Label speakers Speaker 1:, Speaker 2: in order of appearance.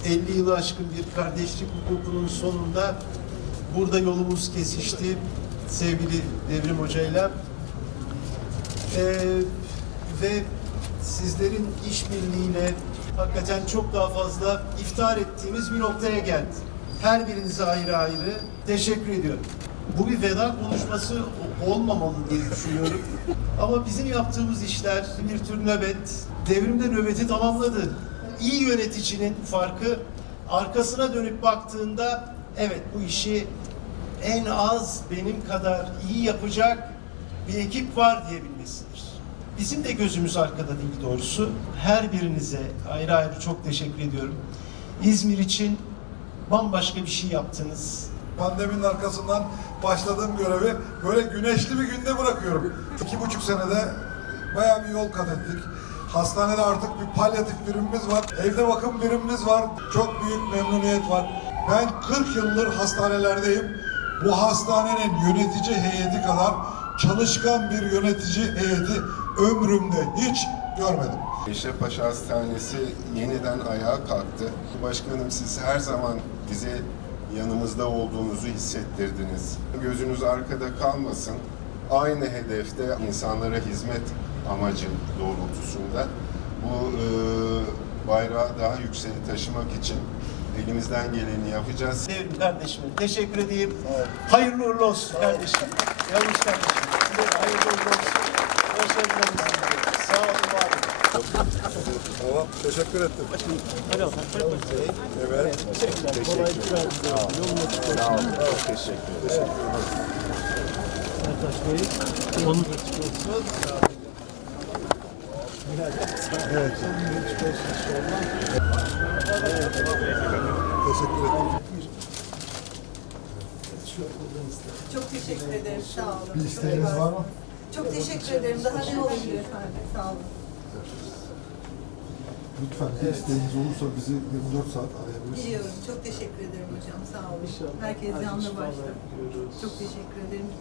Speaker 1: 50 yılı aşkın bir kardeşlik hukukunun sonunda burada yolumuz kesişti sevgili Devrim Hoca'yla. Ve sizlerin işbirliğiyle hakikaten çok daha fazla iftihar ettiğimiz bir noktaya geldi. Her birinize ayrı ayrı teşekkür ediyorum. Bu bir veda konuşması olmamalı diye düşünüyorum. Ama bizim yaptığımız işler bir tür nöbet. Devrimde nöbeti tamamladı. İyi yöneticinin farkı arkasına dönüp baktığında evet bu işi en az benim kadar iyi yapacak bir ekip var diyebilmesidir. Bizim de gözümüz arkada değil doğrusu. Her birinize ayrı ayrı çok teşekkür ediyorum. İzmir için bambaşka bir şey yaptınız.
Speaker 2: Pandeminin arkasından başladığım görevi böyle güneşli bir günde bırakıyorum. 2,5 senede bayağı bir yol kat ettik. Hastanede artık bir palyatif birimimiz var. Evde bakım birimimiz var. Çok büyük memnuniyet var. Ben 40 yıldır hastanelerdeyim. Bu hastanenin yönetici heyeti kadar çalışkan bir yönetici heyeti ömrümde hiç görmedim.
Speaker 3: Eşrefpaşa Hastanesi yeniden ayağa kalktı. Başkanım siz her zaman bize yanımızda olduğunuzu hissettirdiniz. Gözünüz arkada kalmasın. Aynı hedefte insanlara hizmet amacı doğrultusunda bu bayrağı daha yükseğe taşımak için elimizden geleni yapacağız.
Speaker 1: Devrim kardeşime teşekkür edeyim. Hayırlı uğurlu olsun kardeşim. Yavuz kardeşim. Size hayırlı uğurlu olsun. Başarılarınızı diliyorum. Sağ olun, var olun.
Speaker 2: Tamam, teşekkür ettim. Evet. Teşekkür ederim.
Speaker 4: Çok teşekkür ederim. Sağ olun.
Speaker 2: Bir isteğiniz var mı?
Speaker 4: Çok teşekkür ederim. Daha ne olabilir efendim? Sağ olun.
Speaker 5: Lütfen bir isteğiniz olursa bizi 24 saat arayabilirsiniz.
Speaker 4: Biliyorum. Çok teşekkür ederim hocam. Sağ olun. Herkes canlı başla. Çok teşekkür ederim.